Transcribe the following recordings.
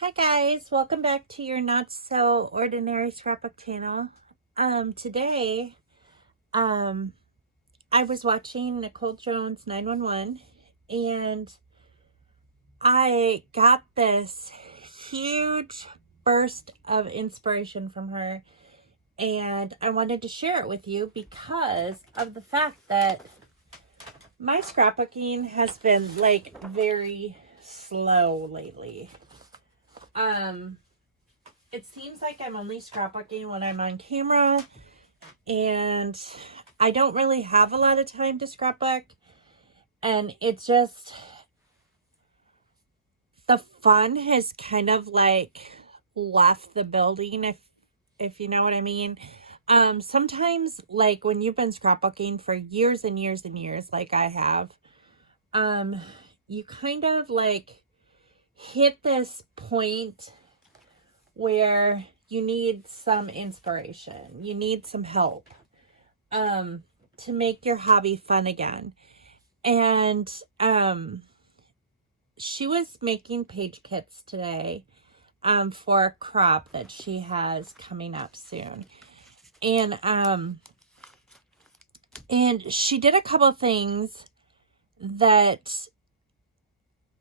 Hi guys, welcome back to your not so ordinary scrapbook channel. Today, um I was watching Nicole Jones 911 and I got this huge burst of inspiration from her, and I wanted to share it with you because of the fact that my scrapbooking has been like very slow lately. Um it seems like I'm only scrapbooking when I'm on camera, and I don't really have a lot of time to scrapbook. And it's just, the fun has kind of like left the building, if you know what I mean. Sometimes, like when you've been scrapbooking for years and years and years, like I have, um, you kind of like hit this point where you need some inspiration, you need some help, to make your hobby fun again. And she was making page kits today, for a crop that she has coming up soon. And she did a couple things that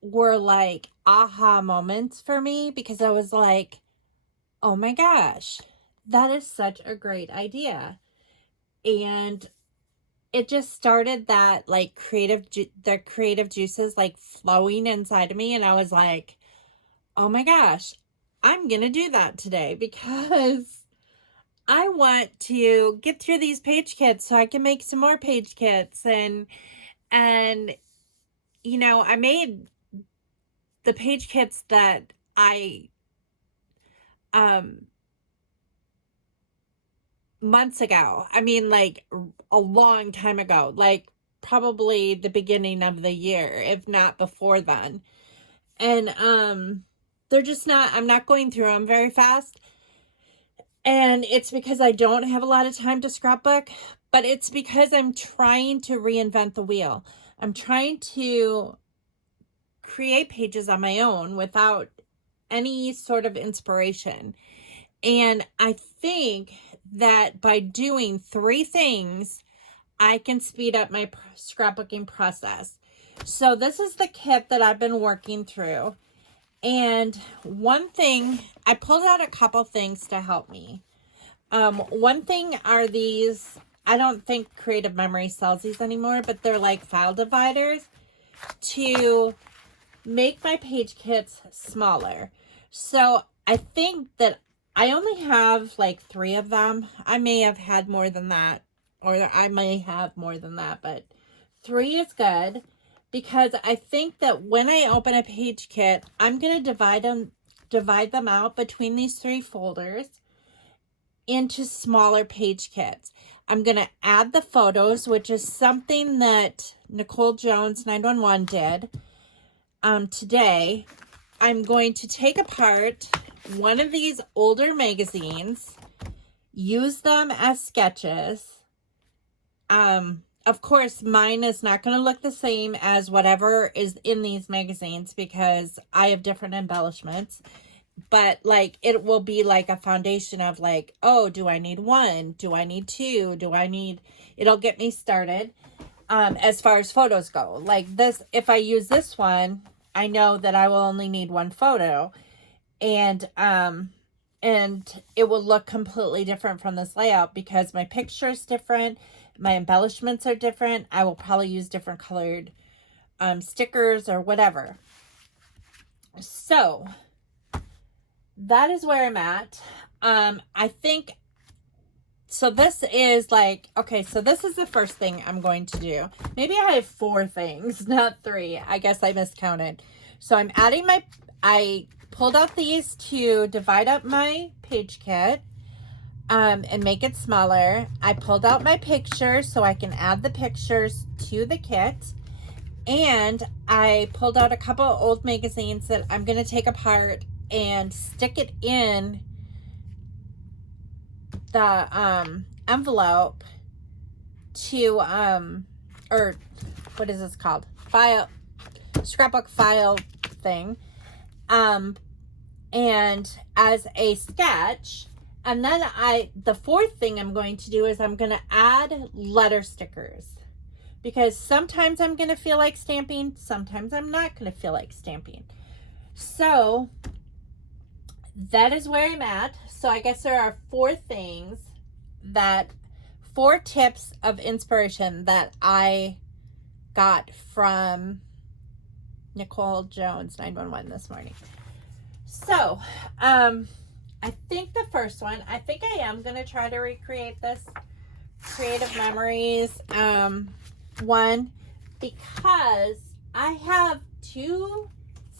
were like aha moments for me, because I was like, oh my gosh, that is such a great idea. And it just started that like the creative juices like flowing inside of me, and I was like, oh my gosh, I'm gonna do that today because I want to get through these page kits so I can make some more page kits. And I made the page kits that I um months ago. I mean, like a long time ago, like probably the beginning of the year, if not before then. And they're just not, I'm not going through them very fast. And it's because I don't have a lot of time to scrapbook, but it's because I'm trying to reinvent the wheel. I'm trying to create pages on my own without any sort of inspiration. And I think that by doing three things, I can speed up my scrapbooking process. So this is the kit that I've been working through. And one thing, I pulled out a couple things to help me. One thing are these, I don't think Creative Memory sells these anymore, but they're like file dividers to make my page kits smaller. So I think that I only have like 3 of them. I may have had more than that, or I may have more than that, but 3 is good, because I think that when I open a page kit, I'm going to divide them out between these 3 folders into smaller page kits. I'm going to add the photos, which is something that Nicole Jones 911 did. Today, I'm going to take apart one of these older magazines, use them as sketches. Of course, mine is not going to look the same as whatever is in these magazines because I have different embellishments. But like, it will be like a foundation of like, oh, do I need 1? Do I need 2? It'll get me started. As far as photos go, like this, if I use this one, I know that I will only need 1 photo, and it will look completely different from this layout because my picture is different, my embellishments are different. I will probably use different colored stickers or whatever. So that is where I'm at. I think so. This is like, okay, so this is the first thing I'm going to do. Maybe I have 4 things, not 3. I guess I miscounted. So I'm adding I pulled out these to divide up my page kit, and make it smaller. I pulled out my pictures so I can add the pictures to the kit. And I pulled out a couple of old magazines that I'm going to take apart and stick it in the envelope to or what is this called, scrapbook file thing, and as a sketch. And then the fourth thing I'm going to do is I'm going to add letter stickers, because sometimes I'm going to feel like stamping, sometimes I'm not going to feel like stamping. So that is where I'm at. So I guess there are four tips of inspiration that I got from Nicole Jones 911 this morning. So, I think the first one, I think I am going to try to recreate this Creative Memories one, because I have two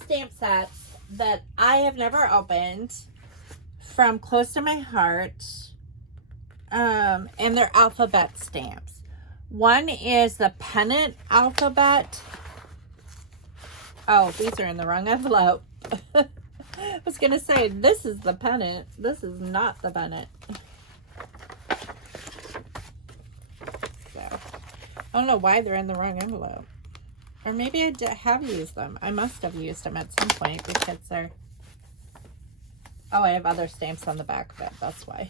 stamp sets that I have never opened from Close to My Heart, and they're alphabet stamps. One is the pennant alphabet. Oh, these are in the wrong envelope. I was going to say, this is the pennant. This is not the pennant. So, I don't know why they're in the wrong envelope. Or maybe I have used them. I must have used them at some point, because they're... Oh, I have other stamps on the back of it. That's why.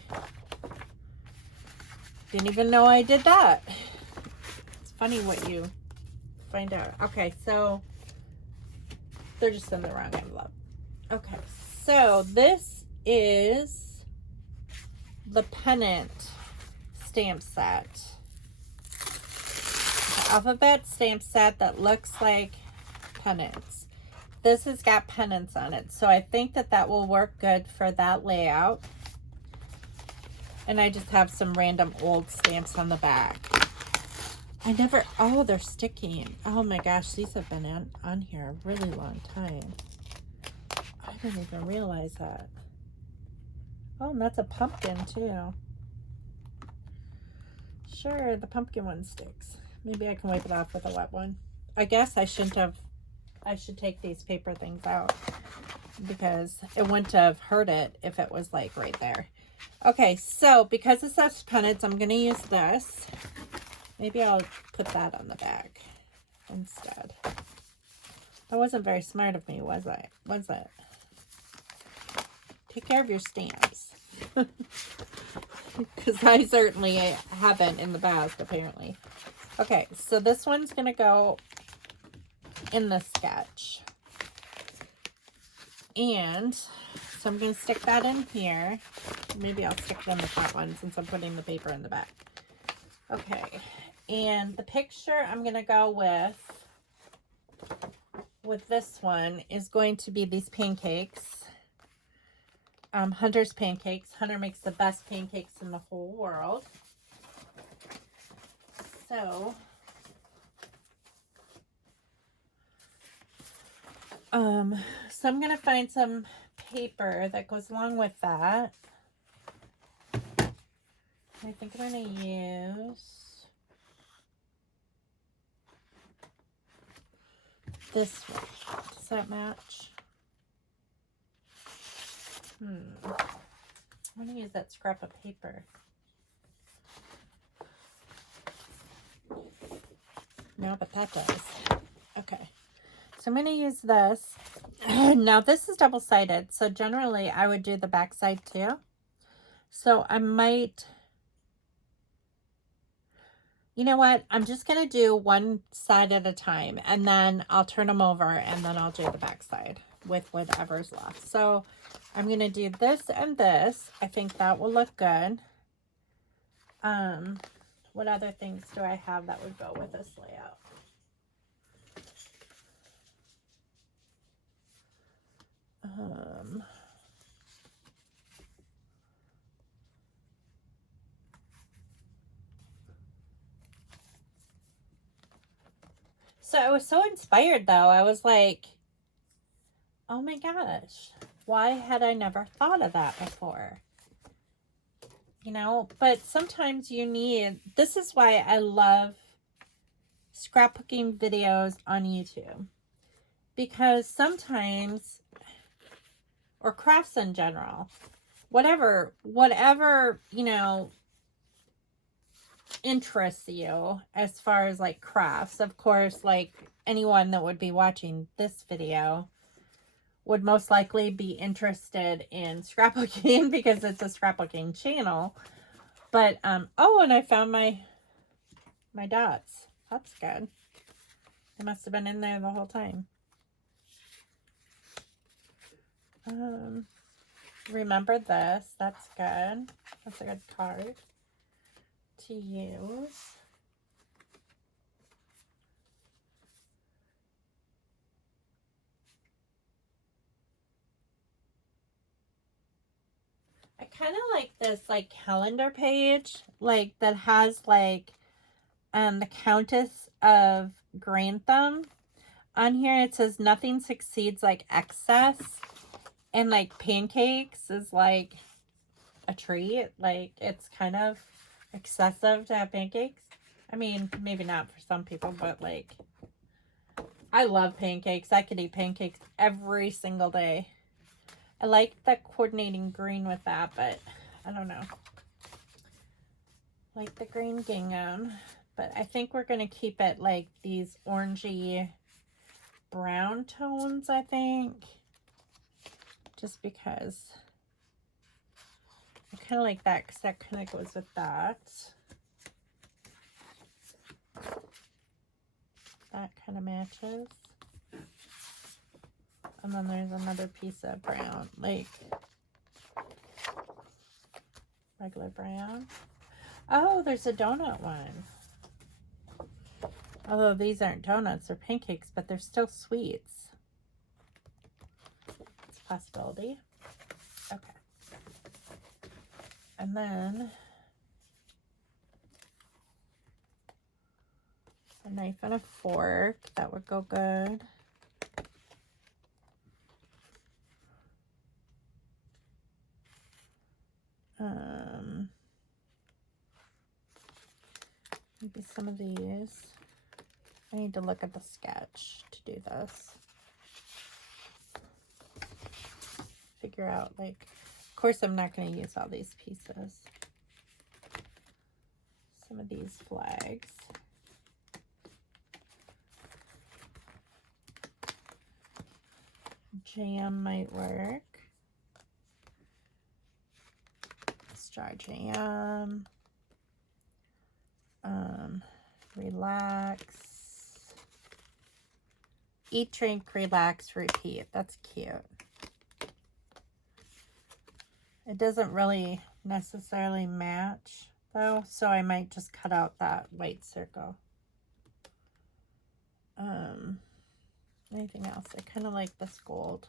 Didn't even know I did that. It's funny what you find out. Okay, so they're just in the wrong envelope. Okay, so this is the pennant stamp set. The alphabet stamp set that looks like pennants. This has got pennants on it, so I think that will work good for that layout. And I just have some random old stamps on the back. Oh, they're sticking. Oh my gosh, these have been on here a really long time. I didn't even realize that. Oh, and that's a pumpkin too. Sure, the pumpkin one sticks. Maybe I can wipe it off with a wet one. I guess I should take these paper things out, because it wouldn't have hurt it if it was like right there. Okay, so because it says pennants, I'm going to use this. Maybe I'll put that on the back instead. That wasn't very smart of me, was it? Was it? Take care of your stamps. Because I certainly haven't in the past, apparently. Okay, so this one's going to go in the sketch. And so I'm going to stick that in here. Maybe I'll stick it in the top one since I'm putting the paper in the back. Okay, and the picture I'm going to go with this one is going to be these pancakes. Hunter's pancakes. Hunter makes the best pancakes in the whole world. So, so I'm going to find some paper that goes along with that. I think I'm going to use this one. Does that match? I'm going to use that scrap of paper. No, but that does. Okay. So I'm going to use this. Now, this is double-sided. So generally, I would do the back side too. So I might... You know what? I'm just going to do one side at a time. And then I'll turn them over. And then I'll do the back side with whatever's left. So I'm going to do this and this. I think that will look good. What other things do I have that would go with this layout? So I was so inspired, though. I was like, oh my gosh, why had I never thought of that before? You know, but sometimes you need, this is why I love scrapbooking videos on YouTube. Because sometimes, or crafts in general, whatever, you know, interests you as far as like crafts. Of course, like anyone that would be watching this video would most likely be interested in scrapbooking because it's a scrapbooking channel. But, oh, and I found my dots. That's good. They must have been in there the whole time. Remember this. That's good. That's a good card to use. I kind of like this like calendar page, like that has like the Countess of Grantham on here. It says nothing succeeds like excess, and like pancakes is like a treat. Like it's kind of excessive to have pancakes. I mean, maybe not for some people, but like I love pancakes. I could eat pancakes every single day. I like the coordinating green with that, but I don't know. Like the green gingham, but I think we're going to keep it like these orangey brown tones, I think. Just because I kind of like that because that kind of goes with that. That kind of matches. And then there's another piece of brown, like regular brown. Oh, there's a donut one. Although these aren't donuts, they're pancakes, but they're still sweets. It's a possibility. Okay. And then a knife and a fork. That would go good. Maybe some of these. I need to look at the sketch to do this. Figure out, like, of course I'm not going to use all these pieces. Some of these flags. Jam might work. Straw jam. Relax. Eat, drink, relax, repeat. That's cute. It doesn't really necessarily match though, so I might just cut out that white circle. Anything else? I kind of like this gold.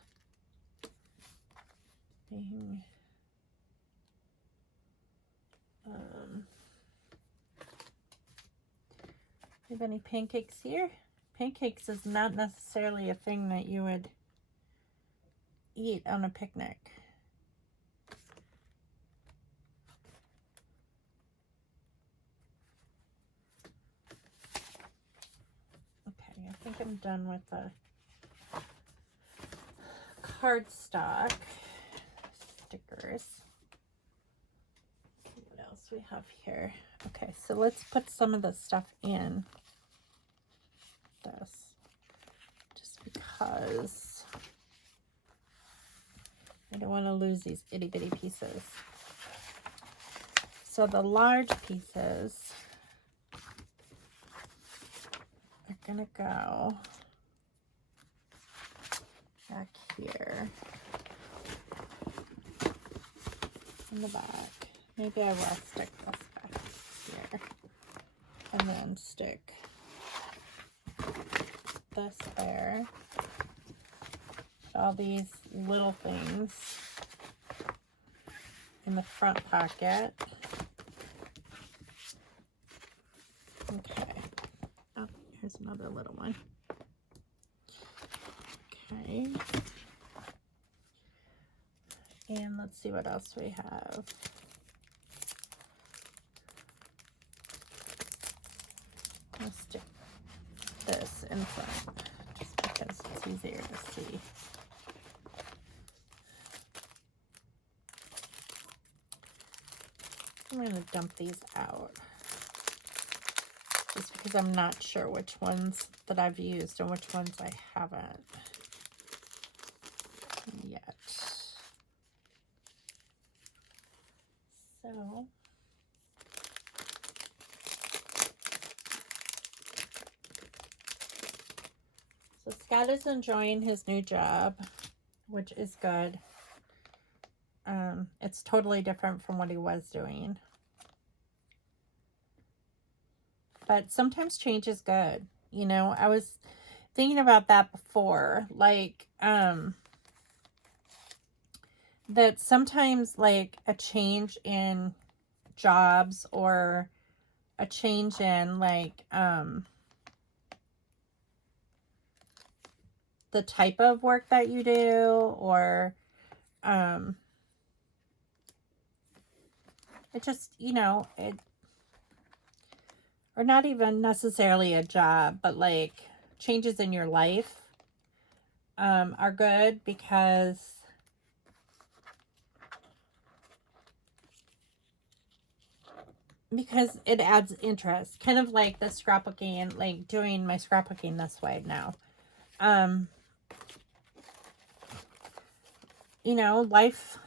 You have any pancakes here? Pancakes is not necessarily a thing that you would eat on a picnic. Okay, I think I'm done with the cardstock stickers. Let's see what else we have here. Okay, so let's put some of the stuff in this, just because I don't want to lose these itty bitty pieces. So the large pieces are gonna go back here in the back. Maybe I will stick this back here and then stick this there. All these little things in the front pocket. Okay. Oh, here's another little one. Okay. And let's see what else we have. I'll stick this in front just because it's easier to see. I'm going to dump these out just because I'm not sure which ones that I've used and which ones I haven't. Scott is enjoying his new job, which is good. It's totally different from what he was doing. But sometimes change is good. You know, I was thinking about that before. Like, that sometimes, like, a change in jobs or a change in, like, the type of work that you do, or, it just, you know, or not even necessarily a job, but like changes in your life, are good because it adds interest, kind of like the scrapbooking, like doing my scrapbooking this way now. You know, life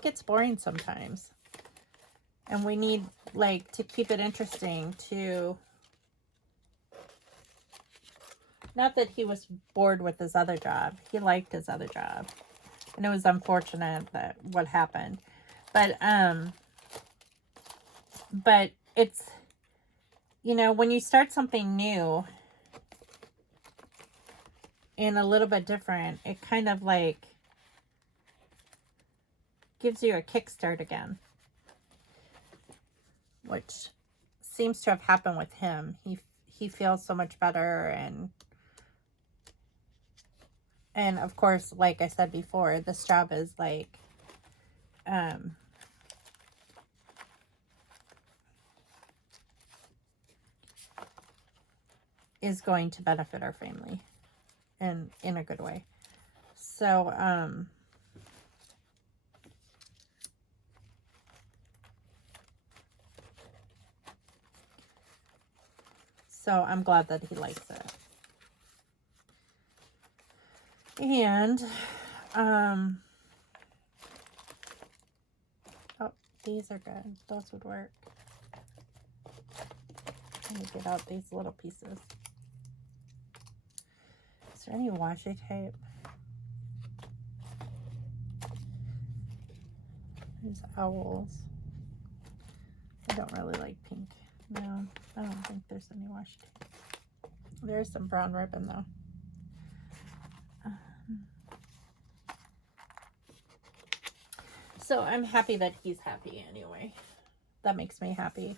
gets boring sometimes, and we need, like, to keep it interesting. To not that he was bored with his other job, he liked his other job, and it was unfortunate that what happened, but it's, you know, when you start something new and a little bit different, it kind of like gives you a kickstart again, which seems to have happened with him. He feels so much better, and of course, like I said before, this job is like, is going to benefit our family, and in a good way. So, I'm glad that he likes it. And, oh, these are good. Those would work. Let me get out these little pieces. Is there any washi tape? These owls. I don't really like pink. No, I don't think there's any washi tape. There's some brown ribbon though. So I'm happy that he's happy anyway. That makes me happy.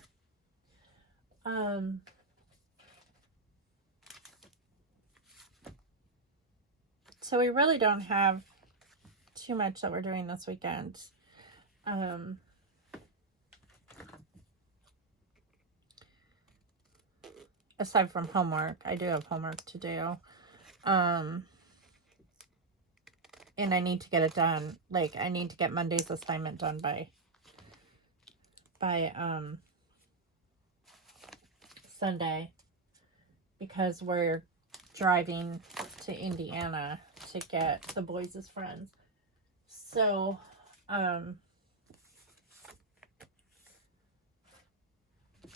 So we really don't have too much that we're doing this weekend. Aside from homework, I do have homework to do. And I need to get it done. Like, I need to get Monday's assignment done by Sunday, because we're driving to Indiana to get the boys' friends. So,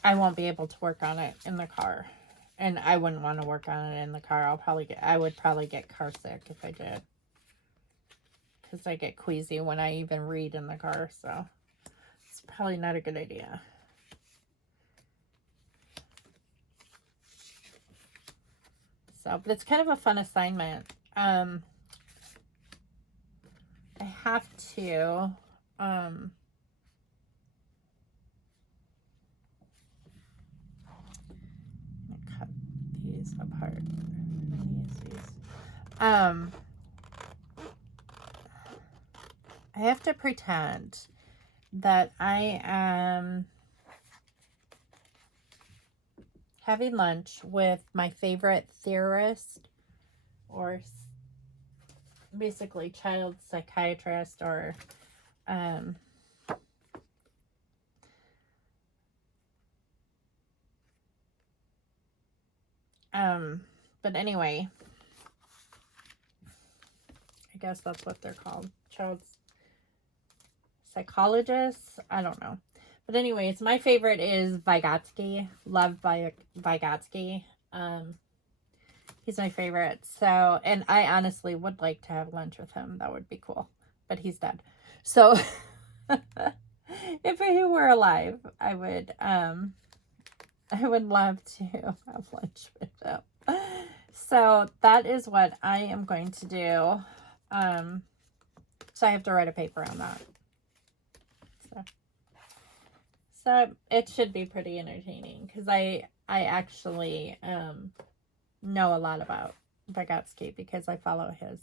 I won't be able to work on it in the car, and I wouldn't want to work on it in the car. I would probably get car sick if I did, because I get queasy when I even read in the car, so it's probably not a good idea. So, but it's kind of a fun assignment. I have to, cut these apart. I have to pretend that I am having lunch with my favorite theorist, or basically child psychiatrist, or but anyway, I guess that's what they're called, child psychologists. I don't know. But anyways, my favorite is Vygotsky. Love Vygotsky. He's my favorite. So, and I honestly would like to have lunch with him. That would be cool. But he's dead. So, if he were alive, I would love to have lunch with him. So that is what I am going to do. So I have to write a paper on that. So it should be pretty entertaining because I actually know a lot about Vygotsky because I follow his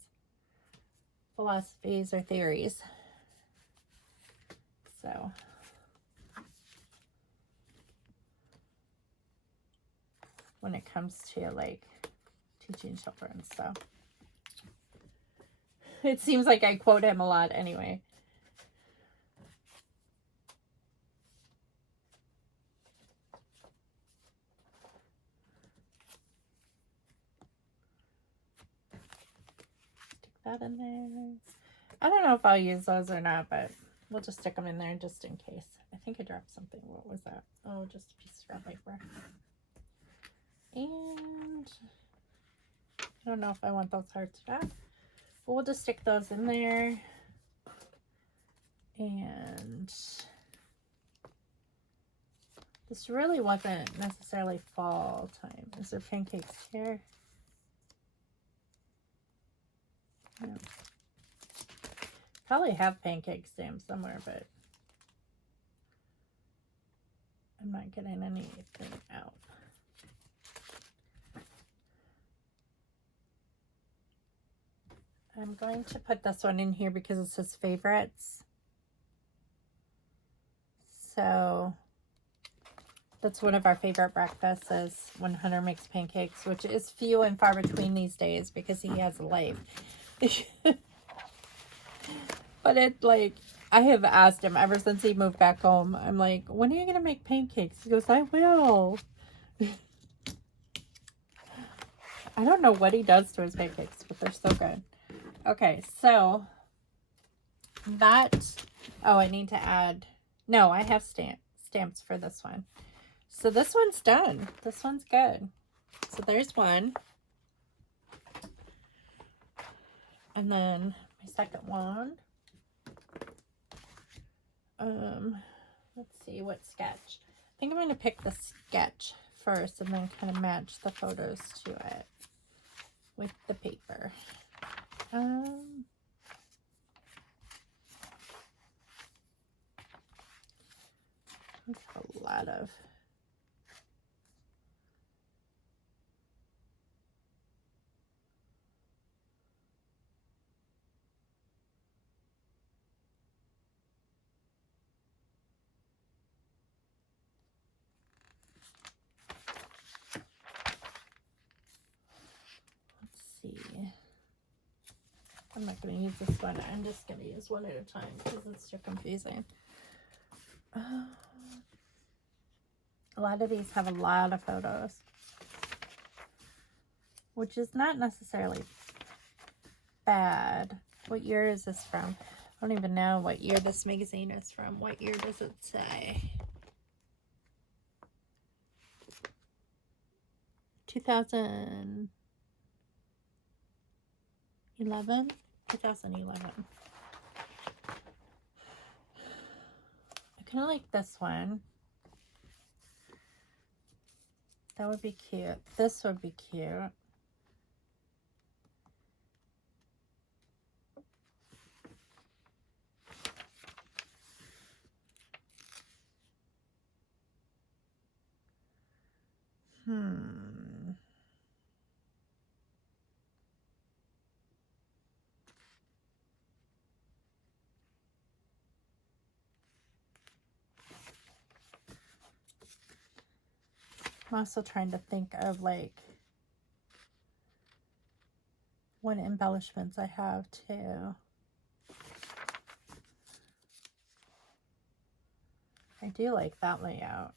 philosophies or theories. So when it comes to like teaching children, so it seems like I quote him a lot anyway. Stick that in there. I don't know if I'll use those or not, but we'll just stick them in there just in case. I think I dropped something. What was that? Oh, just a piece of scrap paper. And I don't know if I want those hard to wrap. But we'll just stick those in there. And this really wasn't necessarily fall time. Is there pancakes here? No. Probably have pancake stamps somewhere, but I'm not getting anything out. I'm going to put this one in here because it says favorites. So that's one of our favorite breakfasts is when Hunter makes pancakes, which is few and far between these days because he has a life. But it, like, I have asked him ever since he moved back home. I'm like, when are you going to make pancakes? He goes, I will. I don't know what he does to his pancakes, but they're so good. Okay, so that, oh, I need to add, no, I have stamps for this one. So this one's done. This one's good. So there's one. And then my second one. Let's see, what sketch? I think I'm going to pick the sketch first and then kind of match the photos to it with the paper. That's a lot of. See, I'm not going to use this one. I'm just going to use one at a time because it's too confusing. A lot of these have a lot of photos, which is not necessarily bad. What year is this from? I don't even know what year this magazine is from. What year does it say? 2011. 2011. I kind of like this one. That would be cute. This would be cute. I'm also trying to think of like what embellishments I have too. I do like that layout.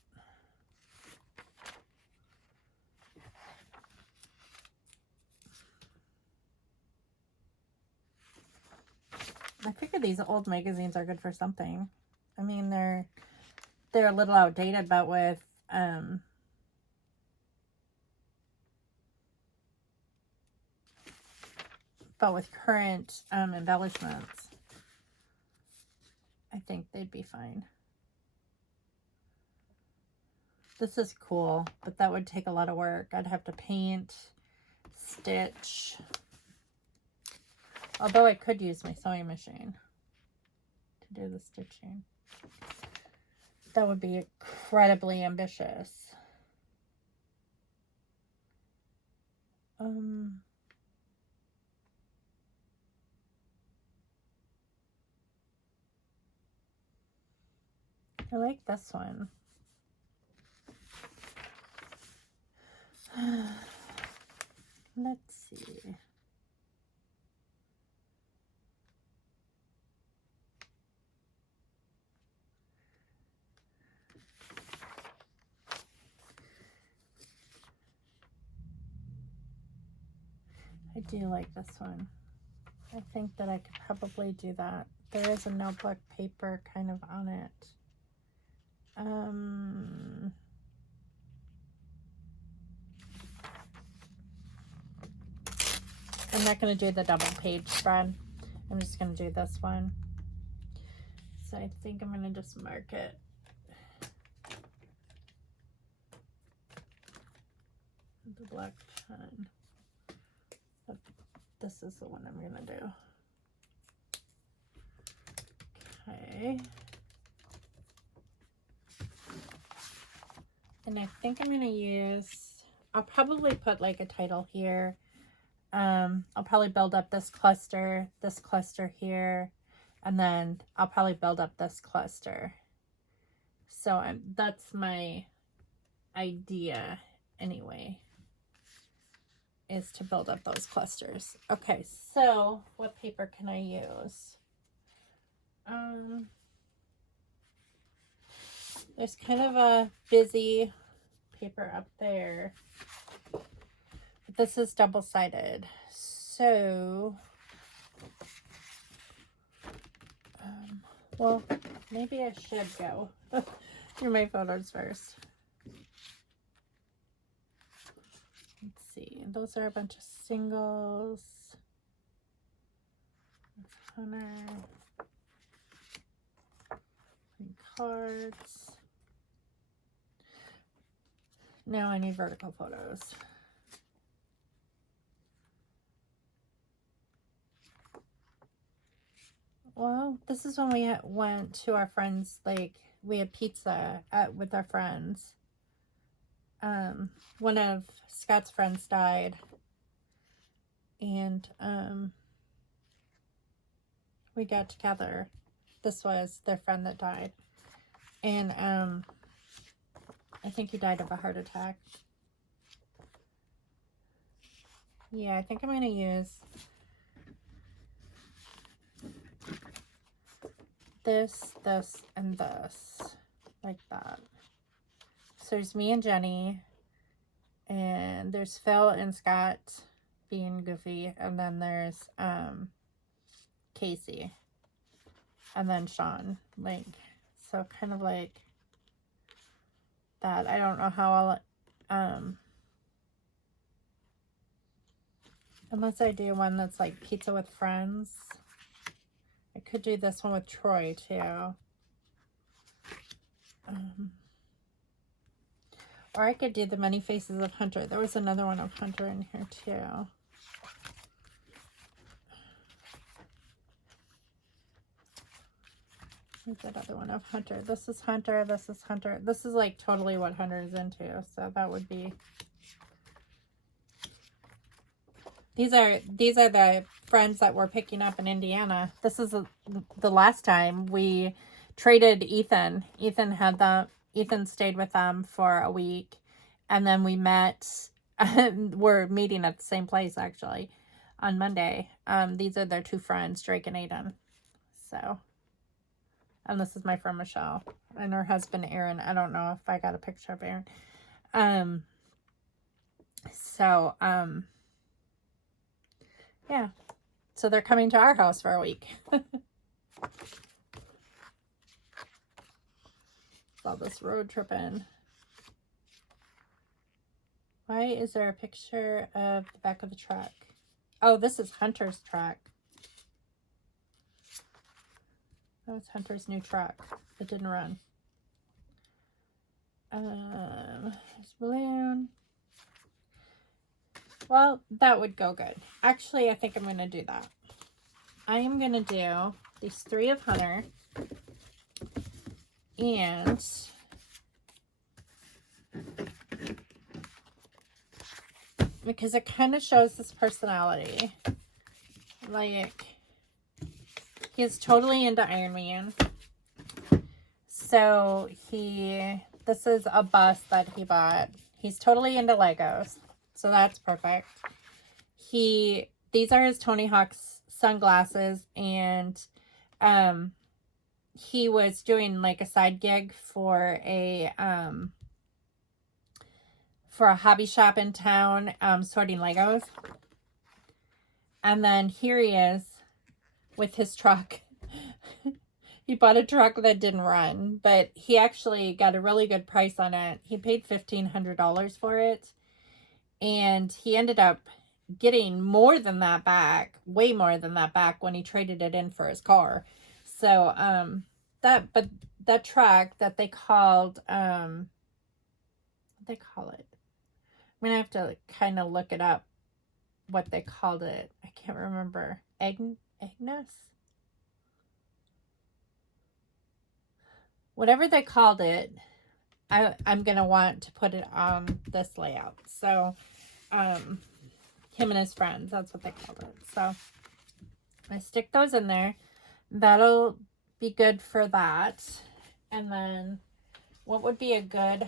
I figure these old magazines are good for something. I mean, they're a little outdated, but with but with current embellishments, I think they'd be fine. This is cool, but that would take a lot of work. I'd have to paint, stitch. Although I could use my sewing machine to do the stitching. That would be incredibly ambitious. I like this one. Let's see. I do like this one. I think that I could probably do that. There is a notebook paper kind of on it. I'm not going to do the double page spread. I'm just going to do this one. So I think I'm going to just mark it. The black pen. But this is the one I'm going to do. Okay. And I think I'm going to use, I'll probably put like a title here. I'll probably build up this cluster here, and then I'll probably build up this cluster. So that's my idea anyway, is to build up those clusters. Okay, so what paper can I use? There's kind of a busy paper up there. This is double-sided, so well, maybe I should go through my photos first. Let's see, those are a bunch of singles. Hunter. And cards. Now I need vertical photos. Well, this is when we went to our friends, like, we had pizza with our friends. One of Scott's friends died. And, we got together. This was their friend that died. And, I think he died of a heart attack. Yeah, I think I'm going to use this, and this, like that. So there's me and Jenny, and there's Phil and Scott being goofy, and then there's Casey, and then Sean, like, so kind of like that. I don't know how I'll unless I do one that's like pizza with friends. I could do this one with Troy too. Or I could do the many faces of Hunter. There was another one of Hunter in here too. Here's that other one of Hunter. This is Hunter. This is Hunter. This is like totally what Hunter is into. So that would be. These are the friends that we're picking up in Indiana. This is the last time we traded Ethan. Ethan stayed with them for a week, and then we met. We're meeting at the same place actually on Monday. These are their two friends, Drake and Aiden. So, and this is my friend Michelle and her husband Aaron. I don't know if I got a picture of Aaron. Yeah. So they're coming to our house for a week. All this road tripping. Why is there a picture of the back of the truck? Oh, this is Hunter's truck. That was Hunter's new truck. It didn't run. This balloon. Well, that would go good. Actually, I think I'm going to do that. I am going to do these 3 of Hunter. And because it kind of shows his personality. Like, he's totally into Iron Man. So this is a bus that he bought. He's totally into Legos. So that's perfect. These are his Tony Hawk's sunglasses, and he was doing like a side gig for a hobby shop in town, sorting Legos. And then here he is with his truck. He bought a truck that didn't run, but he actually got a really good price on it. He paid $1,500 for it, and he ended up getting more than that back, way more than that back, when he traded it in for his car. So that truck that they called, what they call it? I'm gonna have to kind of look it up, what they called it. I can't remember. Agnes? Whatever they called it, I'm going to want to put it on this layout. So, him and his friends, that's what they called it. So, I stick those in there. That'll be good for that. And then, what would be a good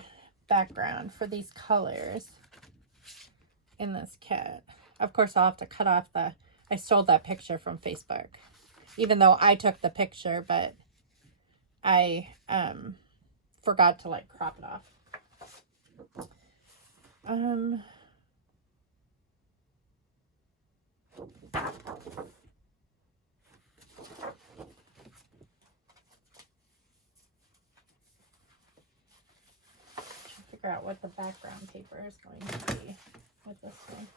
background for these colors in this kit? Of course, I'll have to cut off I stole that picture from Facebook. Even though I took the picture, but I forgot to like crop it off. Figure out what the background paper is going to be with this one.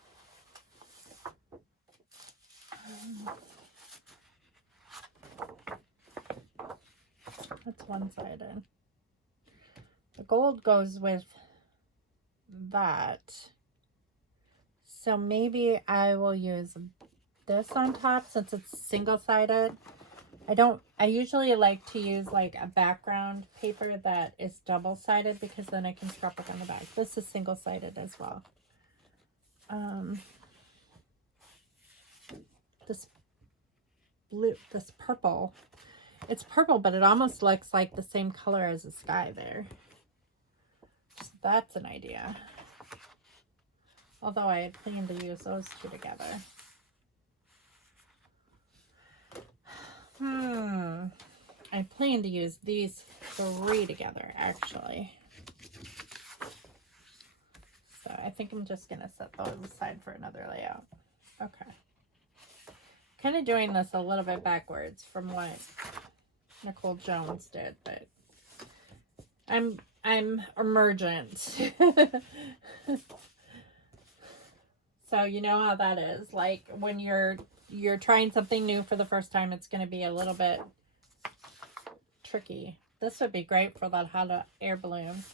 That's one-sided. The gold goes with that. So maybe I will use this on top since it's single-sided. I usually like to use like a background paper that is double-sided because then I can scrap it on the back. This is single-sided as well. This purple. It's purple, but it almost looks like the same color as the sky there. So that's an idea. Although I had planned to use those 2 together. I plan to use these 3 together, actually. So I think I'm just going to set those aside for another layout. Okay. Kind of doing this a little bit backwards from what Nicole Jones did, but I'm emergent. So you know how that is. Like when you're trying something new for the first time, it's going to be a little bit tricky. This would be great for that hot air balloon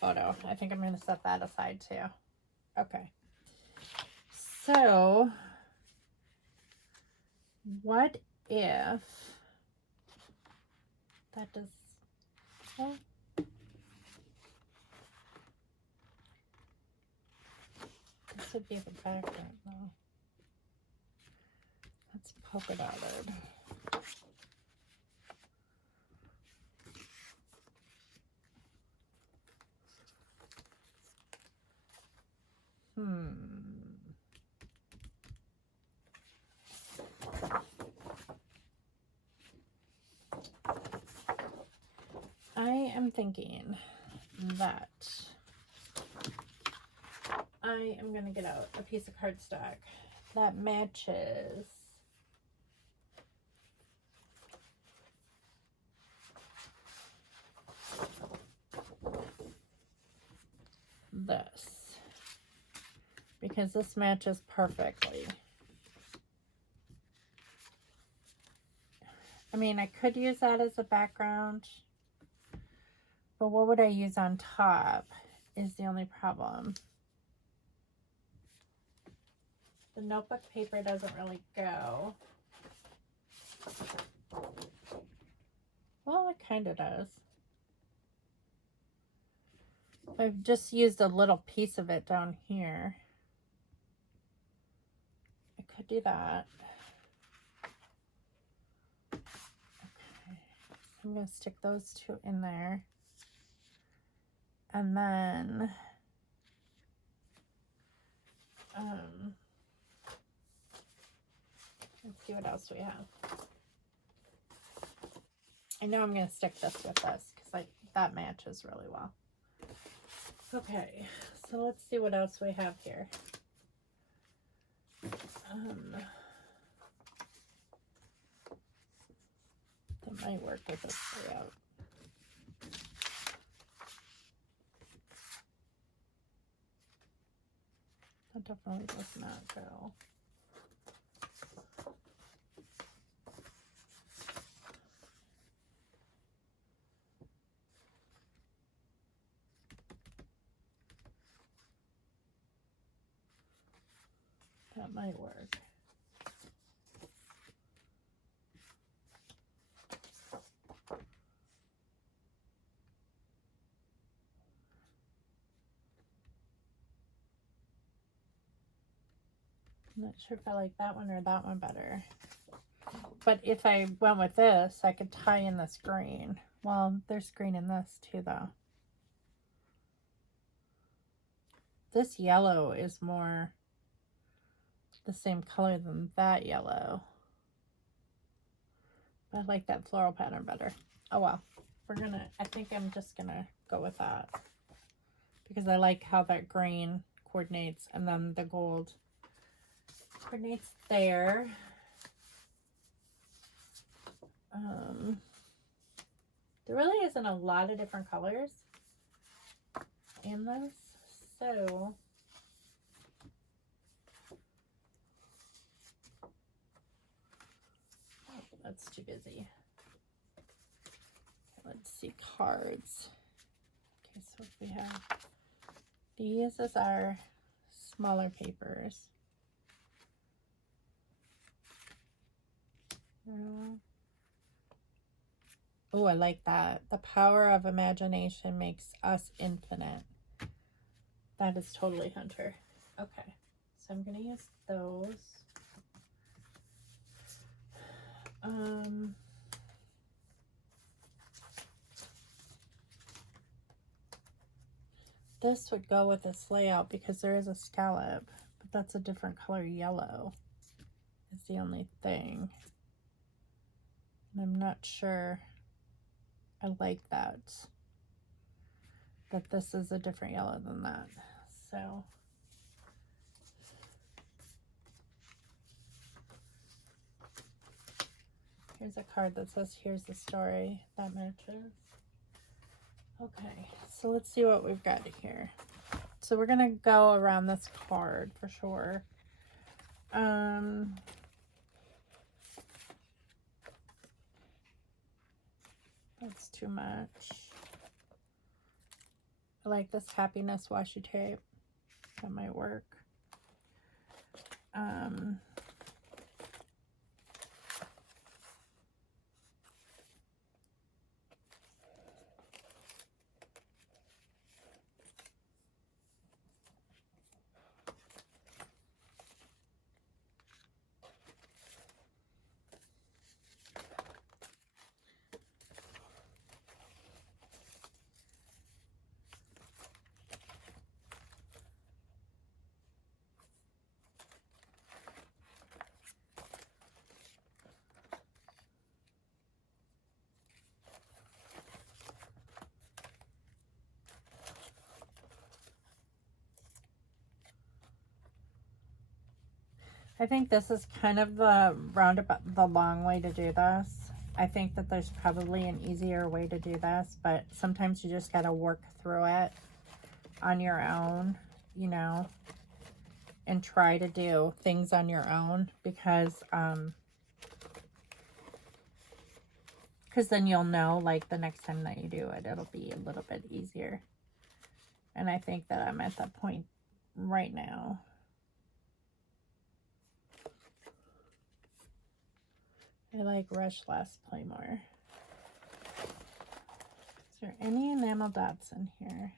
photo. I think I'm going to set that aside too. Okay. So what if that does, well, this would be the background though. That's polka dotted. I am thinking that I am going to get out a piece of cardstock that matches this, because this matches perfectly. I mean, I could use that as a background, but what would I use on top is the only problem. The notebook paper doesn't really go. Well, it kind of does. I've just used a little piece of it down here. I could do that. Okay. I'm going to stick those two in there. And then let's see what else we have. I know I'm going to stick this with this because that matches really well. Okay, so let's see what else we have here. That might work with this layout. That definitely does not go. That might work. I'm not sure if I like that one or that one better. But if I went with this, I could tie in this green. Well, there's green in this too, though. This yellow is more the same color than that yellow. I like that floral pattern better. Oh well, I think I'm just gonna go with that because I like how that green coordinates and then the gold coordinates there. There really isn't a lot of different colors in this, so that's too busy. Let's see, cards. Okay, so if we have these as our smaller papers. Oh, I like that. The power of imagination makes us infinite. That is totally Hunter. Okay, so I'm gonna use those. This would go with this layout because there is a scallop, but that's a different color yellow. Is the only thing. And I'm not sure I like that this is a different yellow than that. So here's a card that says, here's the story. That matches. Okay, so let's see what we've got here. So we're gonna go around this card for sure. That's too much. I like this happiness washi tape. That might work. I think this is kind of the long way to do this. I think that there's probably an easier way to do this, but sometimes you just got to work through it on your own, you know, and try to do things on your own because because then you'll know, like, the next time that you do it, it'll be a little bit easier. And I think that I'm at that point right now. I like Rush Last Play more. Is there any enamel dots in here?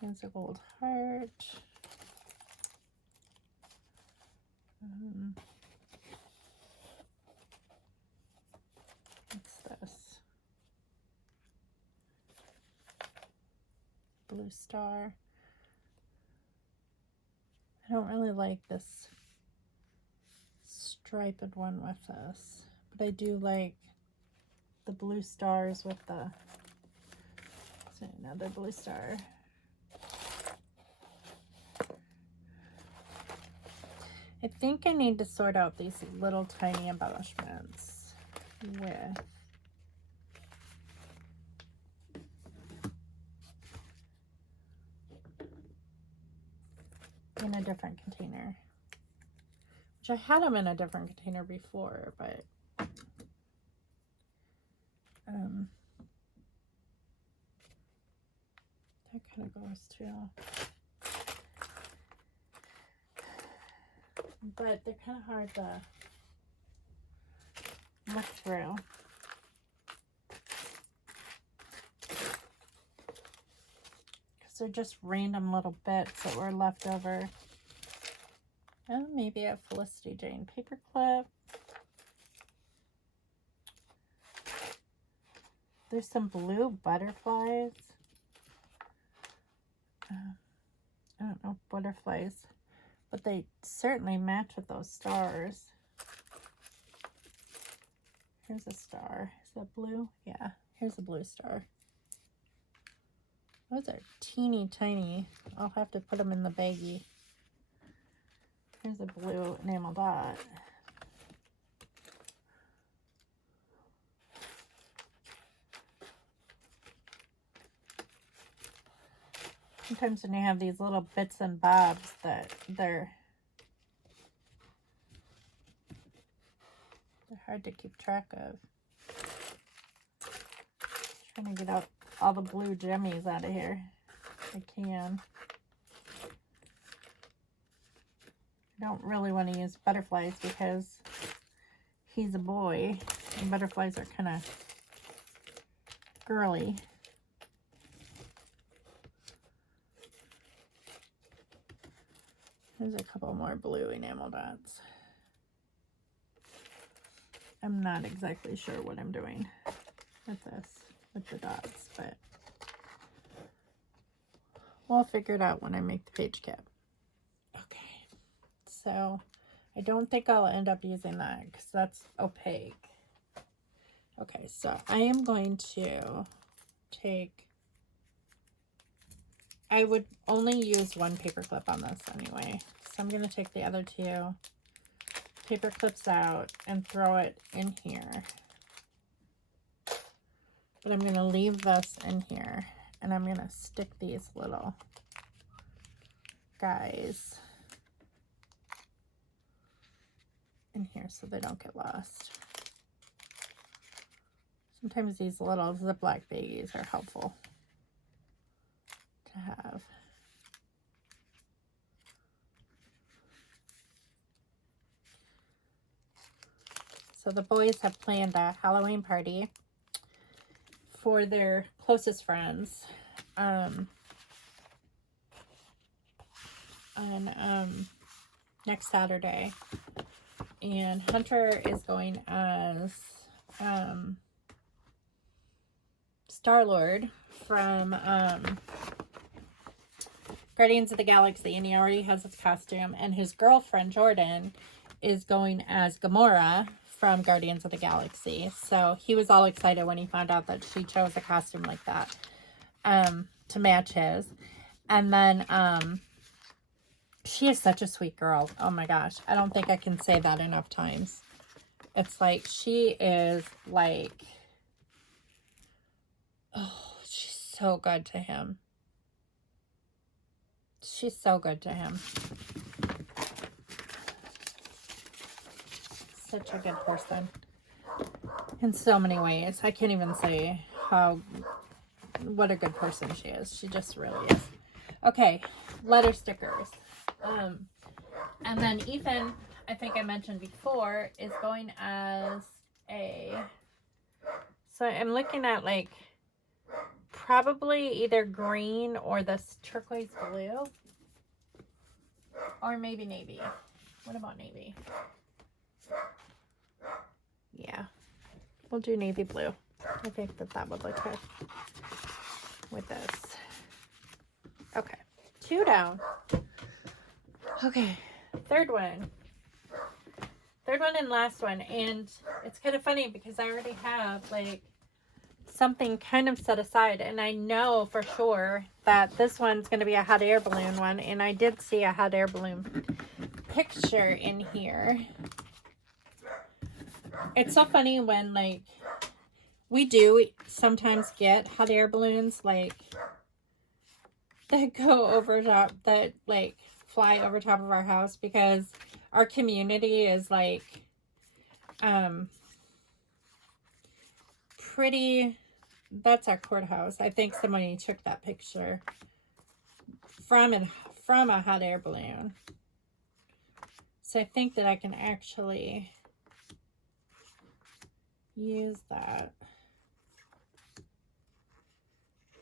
Here's a gold heart. What's this? Blue star. I don't really like this striped one with this, but I do like the blue stars with the, so another blue star. I think I need to sort out these little tiny embellishments with in a different container, which I had them in a different container before, but that kind of goes too. But they're kind of hard to look through. Because they're just random little bits that were left over. Oh, maybe a Felicity Jane paperclip. There's some blue butterflies. I don't know, butterflies. But they certainly match with those stars. Here's a star. Is that blue? Yeah, here's a blue star. Those are teeny tiny. I'll have to put them in the baggie. Here's a blue enamel dot. Sometimes when you have these little bits and bobs that they're hard to keep track of. Trying to get out all the blue jimmies out of here if I can. I don't really want to use butterflies because he's a boy and butterflies are kind of girly. There's a couple more blue enamel dots. I'm not exactly sure what I'm doing with this, with the dots, but we'll figure it out when I make the page cap. Okay, so I don't think I'll end up using that because that's opaque. Okay, so I am going to take, I would only use one paper clip on this anyway. So I'm going to take the other two paper clips out and throw it in here. But I'm going to leave this in here and I'm going to stick these little guys in here so they don't get lost. Sometimes these little Ziploc baggies are helpful to have. So the boys have planned a Halloween party for their closest friends on next Saturday. And Hunter is going as Star-Lord from Guardians of the Galaxy, and he already has his costume. And his girlfriend, Jordan, is going as Gamora from Guardians of the Galaxy. So he was all excited when he found out that she chose a costume like that to match his. And then she is such a sweet girl. Oh my gosh. I don't think I can say that enough times. It's like, she is like, oh, she's so good to him. She's so good to him. Such a good person. in so many ways. I can't even say what a good person she is. She just really is. Okay, letter stickers. And then Ethan, I think I mentioned before, is going as so I'm looking at like probably either green or this turquoise blue. Or maybe navy. What about navy? Yeah, we'll do navy blue. I think that would look good with this. Okay, 2 down. Okay, third one and last one. And it's kind of funny because I already have like something kind of set aside, and I know for sure that this one's going to be a hot air balloon one, and I did see a hot air balloon picture in here. It's so funny when like we do sometimes get hot air balloons like that go over top, that like fly over top of our house, because our community is like pretty. That's our courthouse. I think somebody took that picture from a hot air balloon. So I think that I can actually use that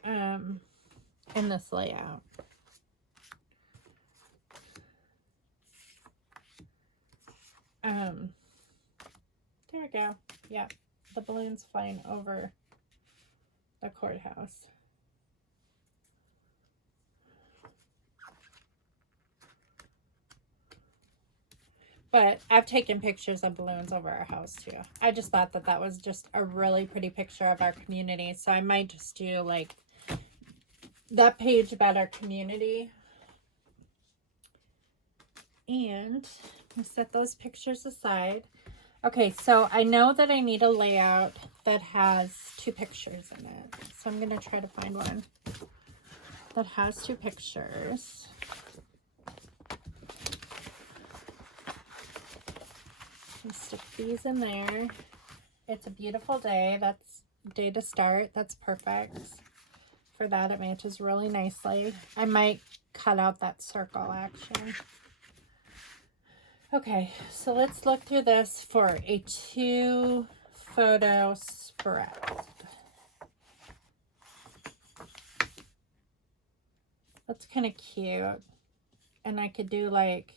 in this layout. There we go. Yep, the balloon's flying over the courthouse. But I've taken pictures of balloons over our house too. I just thought that that was just a really pretty picture of our community. So I might just do like that page about our community. And I'll set those pictures aside. Okay, so I know that I need a layout that has 2 pictures in it. So I'm going to try to find one that has 2 pictures. Stick these in there. It's a beautiful day. That's day to start. That's perfect. For that, it matches really nicely. I might cut out that circle action. Okay, so let's look through this for a 2 photo spread. That's kind of cute. And I could do like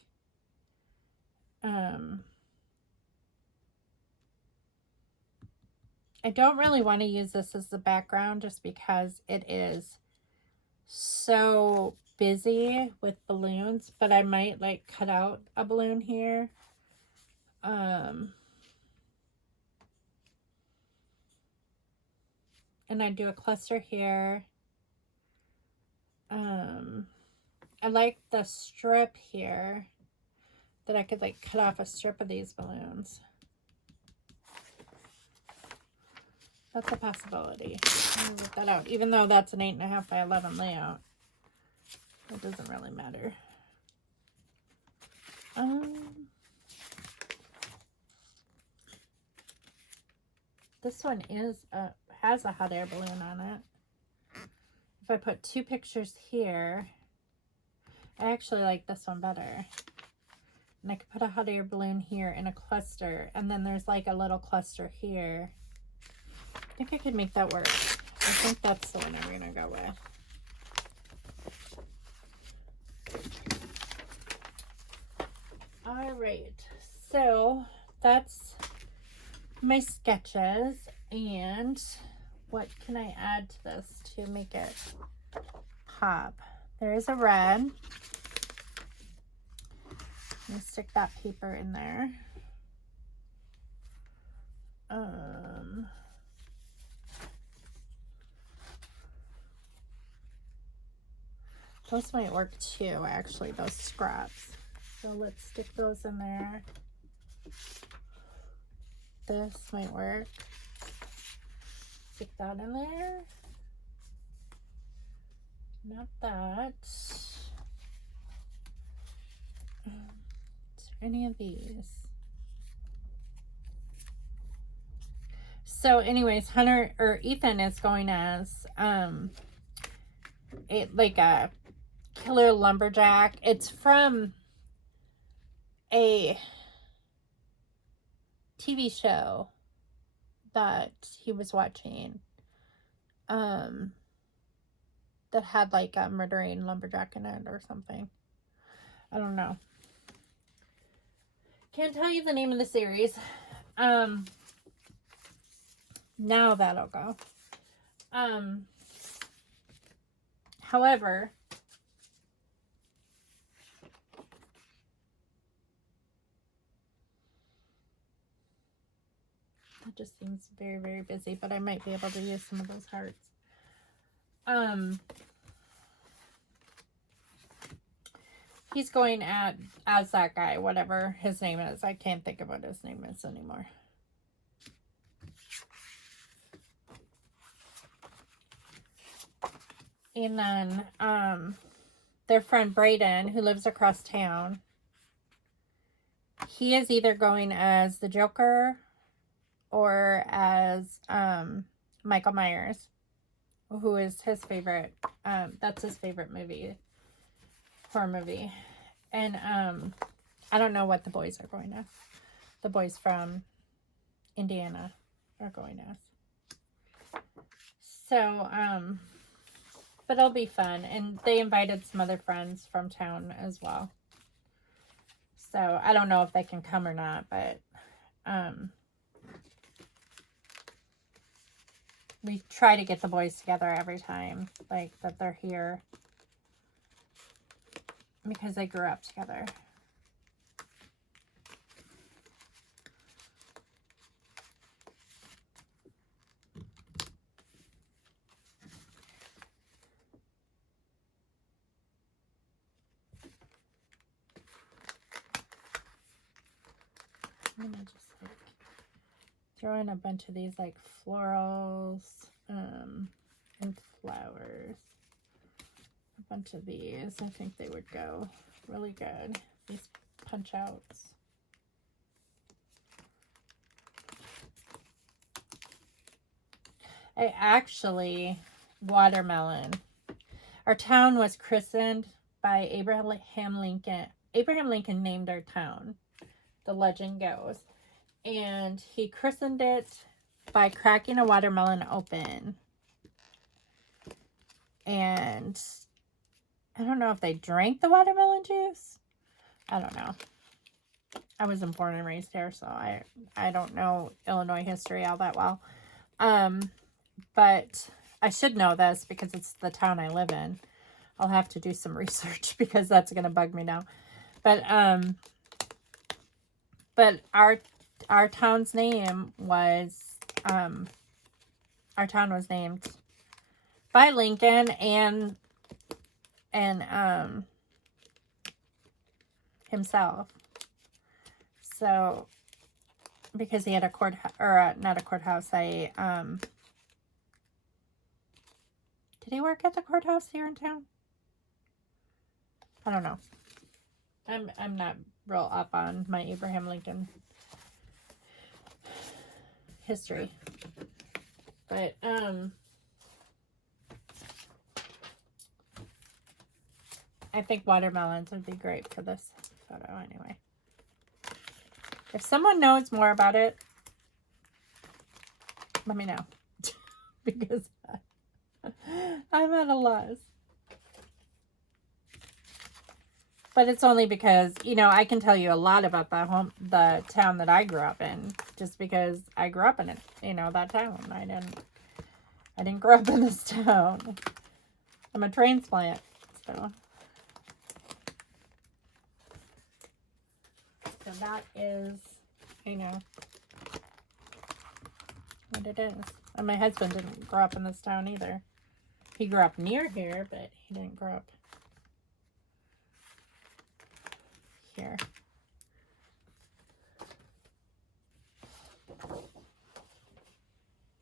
I don't really want to use this as the background just because it is so busy with balloons, but I might like cut out a balloon here. And I do a cluster here. I like the strip here that I could like cut off a strip of these balloons. That's a possibility. I'm gonna work that out. Even though that's an 8.5 by 11 layout, it doesn't really matter. This one has a hot air balloon on it. If I put 2 pictures here, I actually like this one better. And I could put a hot air balloon here in a cluster, and then there's like a little cluster here. I think I could make that work. I think that's the one I'm gonna go with. All right, so that's my sketches. And what can I add to this to make it pop? There is a red. I'm gonna stick that paper in there. Those might work too, actually, those scraps. So let's stick those in there. This might work. Stick that in there. Not that. Is there any of these? So anyways, Hunter or Ethan is going as like a killer lumberjack. It's from a TV show that he was watching that had like a murdering lumberjack in it or something. I don't know. Can't tell you the name of the series. Now that'll go. However, that just seems very, very busy, but I might be able to use some of those hearts. He's going as that guy, whatever his name is. I can't think of what his name is anymore. And then their friend Brayden, who lives across town, he is either going as the Joker or as Michael Myers, who is his favorite. That's his favorite movie, horror movie. And I don't know what the boys are going as. The boys from Indiana are going as. So, but it'll be fun. And they invited some other friends from town as well. So I don't know if they can come or not, but we try to get the boys together every time, like, that they're here. Because they grew up together. I'm gonna just like throw in a bunch of these like florals and flowers. A bunch of these. I think they would go really good. These punch outs. I actually, watermelon. Our town was christened by Abraham Lincoln. Abraham Lincoln named our town, the legend goes. And he christened it by cracking a watermelon open. And I don't know if they drank the watermelon juice. I don't know. I wasn't born and raised here, so I don't know Illinois history all that well. But I should know this because it's the town I live in. I'll have to do some research because that's going to bug me now. But our town's name was our town was named by Lincoln and himself. So because he had a courthouse, or not a courthouse, did he work at the courthouse here in town? I don't know. I'm not real up on my Abraham Lincoln history. But I think watermelons would be great for this photo anyway. If someone knows more about it, let me know. Because I'm at a loss. But it's only because, you know, I can tell you a lot about the town that I grew up in, just because I grew up in it, you know, that town. I didn't grow up in this town. I'm a transplant, so that is, you know, what it is. And my husband didn't grow up in this town either. He grew up near here, but he didn't grow up here.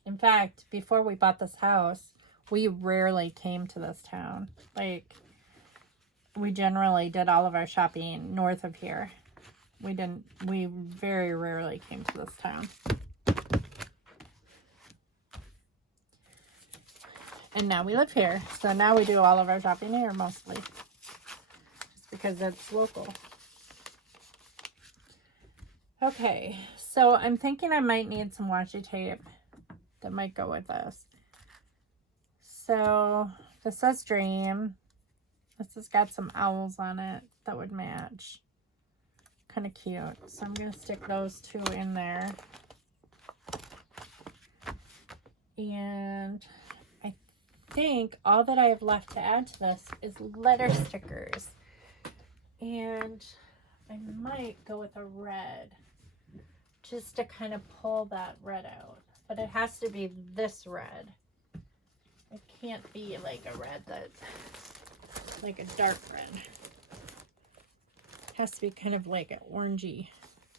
In fact, before we bought this house, we rarely came to this town. Like, we generally did all of our shopping north of here. We very rarely came to this town. And now we live here. So now we do all of our shopping here mostly. Just because it's local. Okay, so I'm thinking I might need some washi tape that might go with this. So this says Dream. This has got some owls on it that would match. Kind of cute. So I'm going to stick those two in there. And I think all that I have left to add to this is letter stickers. And I might go with a red just to kind of pull that red out. But it has to be this red. It can't be like a red that's like a dark red. It has to be kind of like an orangey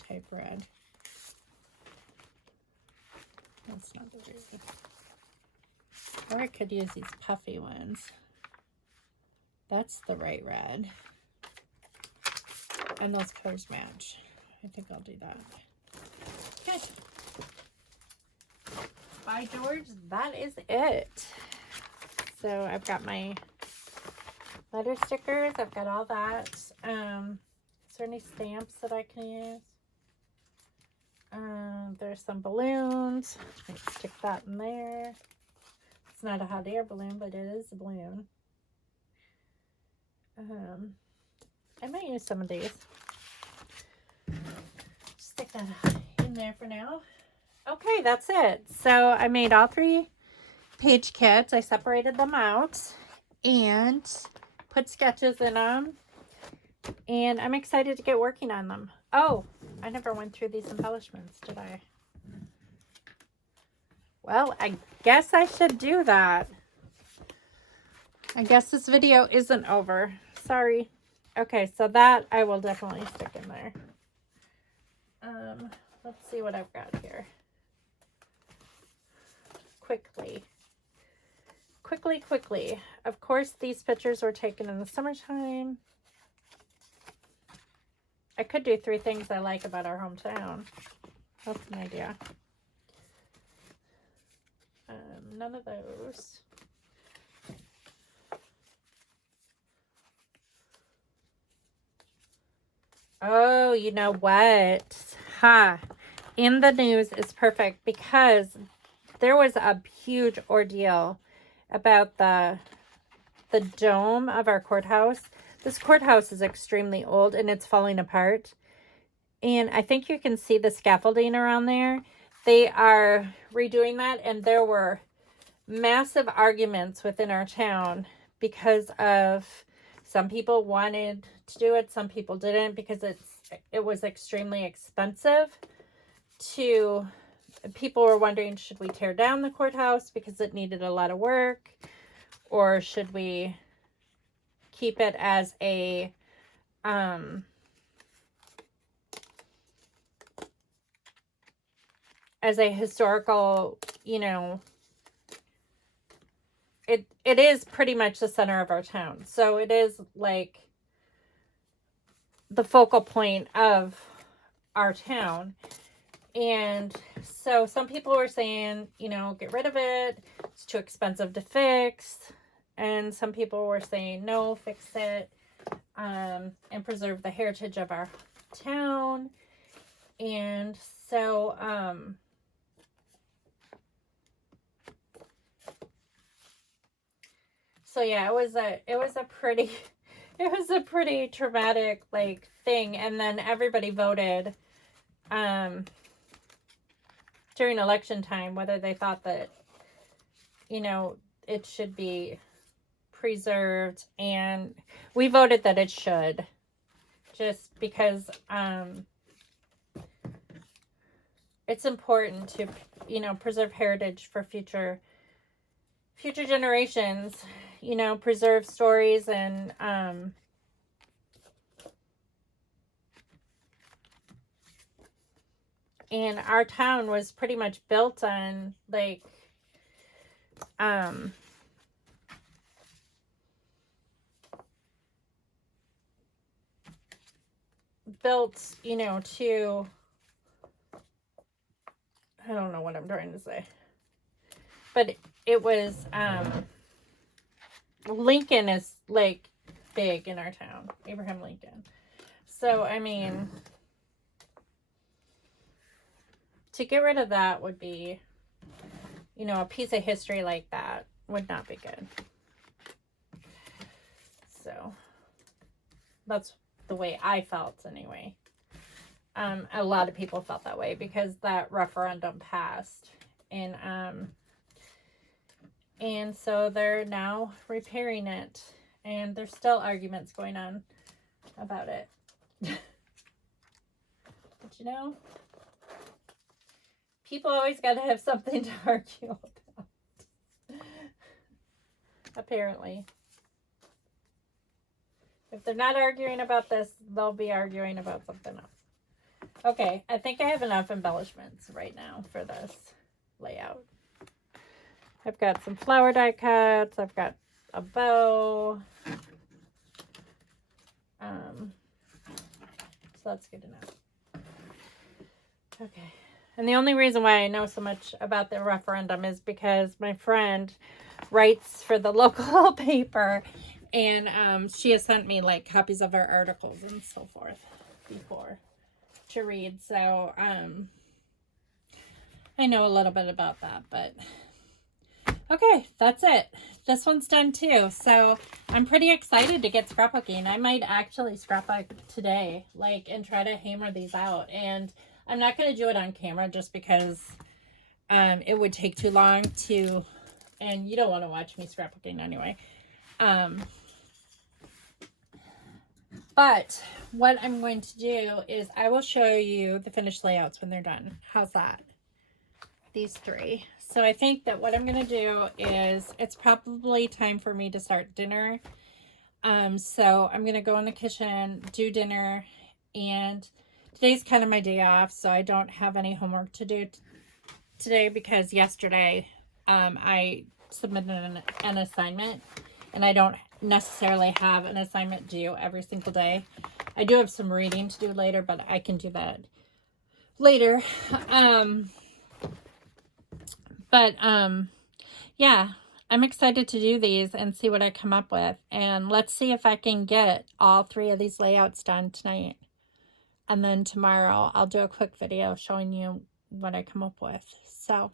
type red. That's not the right red. Or I could use these puffy ones. That's the right red. And those colors match. I think I'll do that. Okay. By George, that is it. So I've got my letter stickers. I've got all that. Is there any stamps that I can use? There's some balloons. Let's stick that in there. It's not a hot air balloon, but it is a balloon. I might use some of these. Stick that in there for now. Okay, that's it. So I made all 3 page kits. I separated them out and put sketches in them. And I'm excited to get working on them. Oh, I never went through these embellishments, did I? Well, I guess I should do that. I guess this video isn't over. Sorry. Okay, so that I will definitely stick in there. Let's see what I've got here. Quickly. Of course, these pictures were taken in the summertime. I could do 3 things I like about our hometown. That's an idea. None of those. Oh, you know what? In the news is perfect because there was a huge ordeal about the dome of our courthouse. This courthouse is extremely old and it's falling apart. And I think you can see the scaffolding around there. They are redoing that, and there were massive arguments within our town because of some people wanted to do it, some people didn't, because it was extremely expensive. People were wondering, should we tear down the courthouse because it needed a lot of work, or should we keep it as a historical, it is pretty much the center of our town. So it is like the focal point of our town. And so some people were saying, get rid of it. It's too expensive to fix. And some people were saying, no, fix it, and preserve the heritage of our town. And so, yeah, it was a pretty traumatic thing. And then everybody voted during election time whether they thought that it should be preserved, and we voted that it should, just because it's important to preserve heritage for future generations, preserve stories. And and our town was pretty much built on to, I don't know what I'm trying to say, but it was Lincoln is like big in our town. Abraham Lincoln. So, I mean, to get rid of that would be, you know, a piece of history like that would not be good. So, that's the way I felt anyway. A lot of people felt that way because that referendum passed. And so they're now repairing it. And there's still arguments going on about it. But you know, people always got to have something to argue about. Apparently. If they're not arguing about this, they'll be arguing about something else. Okay, I think I have enough embellishments right now for this layout. I've got some flower die cuts. I've got a bow. So that's good enough. Okay. And the only reason why I know so much about the referendum is because my friend writes for the local paper, and she has sent me like copies of our articles and so forth before to read. So I know a little bit about that, but okay, that's it. This one's done too. So I'm pretty excited to get scrapbooking. I might actually scrapbook today, like, and try to hammer these out. And I'm not going to do it on camera just because it would take too long to, and you don't want to watch me scrapbooking anyway. But what I'm going to do is I will show you the finished layouts when they're done. How's that? These three. So I think that what I'm going to do is it's probably time for me to start dinner. So I'm going to go in the kitchen, do dinner, and today's kind of my day off, so I don't have any homework to do today because yesterday I submitted an assignment, and I don't necessarily have an assignment due every single day. I do have some reading to do later, but I can do that later. Yeah, I'm excited to do these and see what I come up with. And let's see if I can get all three of these layouts done tonight. And then tomorrow I'll do a quick video showing you what I come up with. So,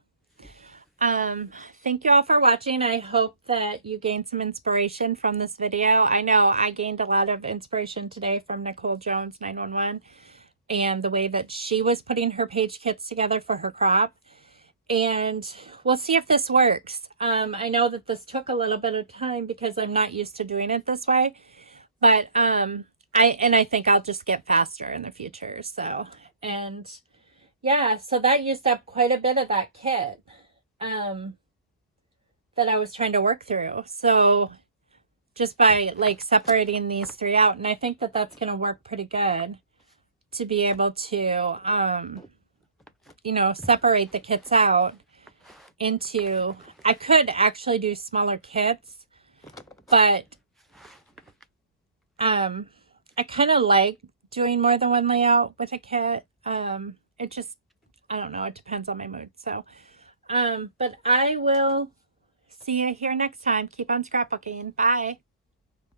thank you all for watching. I hope that you gained some inspiration from this video. I know I gained a lot of inspiration today from Nicole Jones 911 and the way that she was putting her page kits together for her crop. And we'll see if this works. I know that this took a little bit of time because I'm not used to doing it this way, but I think I'll just get faster in the future. So, and yeah, so that used up quite a bit of that kit that I was trying to work through. So just by like separating these three out, and I think that that's going to work pretty good to be able to you know, separate the kits out into, I could actually do smaller kits, but I kind of like doing more than one layout with a kit. It just, I don't know, it depends on my mood. So, but I will see you here next time. Keep on scrapbooking. Bye.